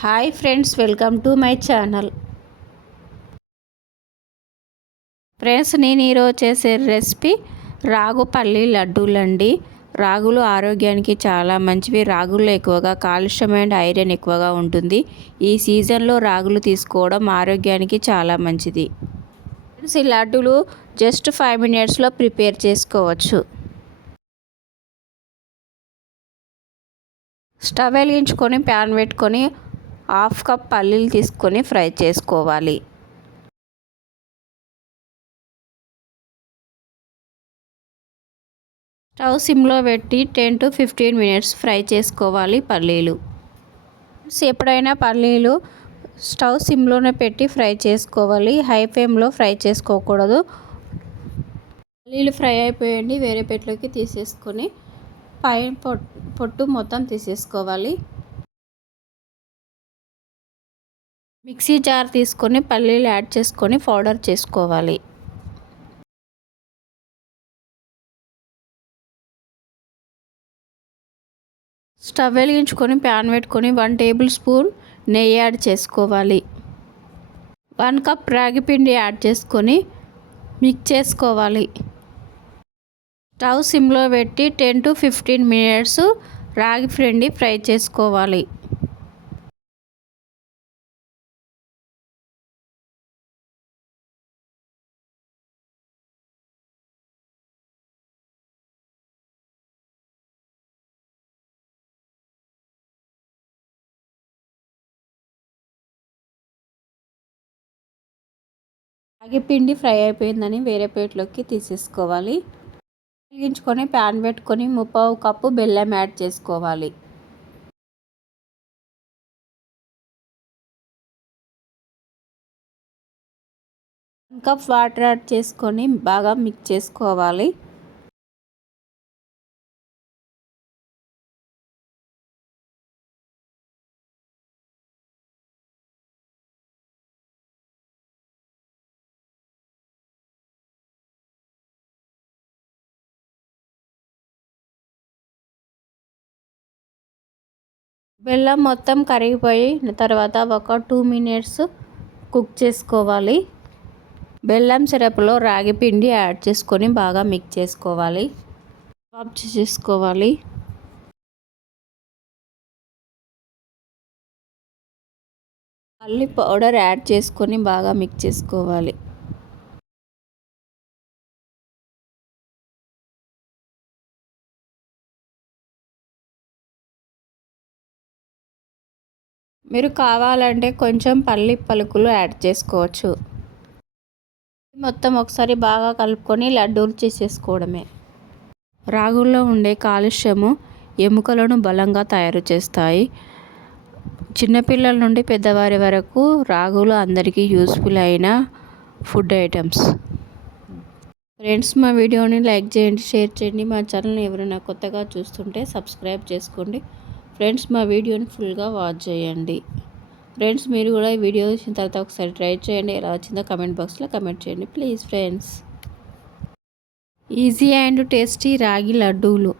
Hi friends welcome to my channel. Friends నేను ఈరోజు చేసే రెసిపీ రాగు పల్లి లడ్డూలండి. రాగులు ఆరోగ్యానికి చాలా మంచివి. రాగుల్లో ఎక్కువగా కాల్షియం అండ్ ఐరన్ ఎక్కువగా ఉంటుంది. ఈ సీజన్లో రాగులు తీసుకోవడం ఆరోగ్యానికి చాలా మంచిది. ఫ్రెండ్స్ ఈ లడ్డూలు జస్ట్ ఫైవ్ మినిట్స్లో ప్రిపేర్ చేసుకోవచ్చు. స్టవ్ వెలిగించుకొని ప్యాన్ పెట్టుకొని హాఫ్ కప్ పల్లీలు తీసుకొని ఫ్రై చేసుకోవాలి. స్టవ్ సిమ్లో పెట్టి ten to fifteen minutes fry చేసుకోవాలి పల్లీలు. ఎప్పుడైనా పల్లీలు స్టవ్ సిమ్లోనే పెట్టి ఫ్రై చేసుకోవాలి. హై ఫ్లేమ్లో ఫ్రై చేసుకోకూడదు. పల్లీలు ఫ్రై అయిపోయండి వేరే పెట్లోకి తీసేసుకొని పైన పొట్టు మొత్తం తీసేసుకోవాలి. మిక్సీ జార్ తీసుకొని పల్లీలు యాడ్ చేసుకొని పౌడర్ చేసుకోవాలి. స్టవ్ వెలిగించుకొని ప్యాన్ పెట్టుకొని వన్ టేబుల్ స్పూన్ నెయ్యి యాడ్ చేసుకోవాలి. వన్ కప్ రాగి పిండి యాడ్ చేసుకొని మిక్స్ చేసుకోవాలి. స్టవ్ సిమ్లో పెట్టి టెన్ టు ఫిఫ్టీన్ మినిట్స్ రాగి పిండి ఫ్రై చేసుకోవాలి. రాగి పిండి ఫ్రై అయిపోయిందని వేరే ప్లేట్లోకి తీసేసుకోవాలి. వెలిగించుకొని ప్యాన్ పెట్టుకొని ముప్పావు కప్పు బెల్లం యాడ్ చేసుకోవాలి. కప్ వాటర్ యాడ్ చేసుకొని బాగా మిక్స్ చేసుకోవాలి. బెల్లం మొత్తం కరిగిపోయిన తర్వాత ఒక టూ మినిట్స్ కుక్ చేసుకోవాలి. బెల్లం సిరప్లో రాగి పిండి యాడ్ చేసుకొని బాగా మిక్స్ చేసుకోవాలి. పప్ చేసుకోవాలి. మళ్ళీ పౌడర్ యాడ్ చేసుకొని బాగా మిక్స్ చేసుకోవాలి. మీరు కావాలంటే కొంచెం పల్లి పలుకులు యాడ్ చేసుకోవచ్చు. మొత్తం ఒకసారి బాగా కలుపుకొని లడ్డూలు చేసేసుకోవడమే. రాగుల్లో ఉండే కాలుష్యము ఎముకలను బలంగా తయారు చేస్తాయి. చిన్నపిల్లల నుండి పెద్దవారి వరకు రాగులు అందరికీ యూస్ఫుల్ అయిన ఫుడ్ ఐటమ్స్. ఫ్రెండ్స్ మా వీడియోని లైక్ చేయండి షేర్ చేయండి. మా ఛానల్ని ఎవరైనా కొత్తగా చూస్తుంటే సబ్స్క్రైబ్ చేసుకోండి. ఫ్రెండ్స్ మా వీడియోని ఫుల్గా వాచ్ చేయండి. ఫ్రెండ్స్ మీరు కూడా ఈ వీడియో వచ్చిన తర్వాత ఒకసారి ట్రై చేయండి. ఎలా వచ్చిందో కమెంట్ బాక్స్లో కమెంట్ చేయండి please friends. Easy and tasty రాగి లడ్డూలు.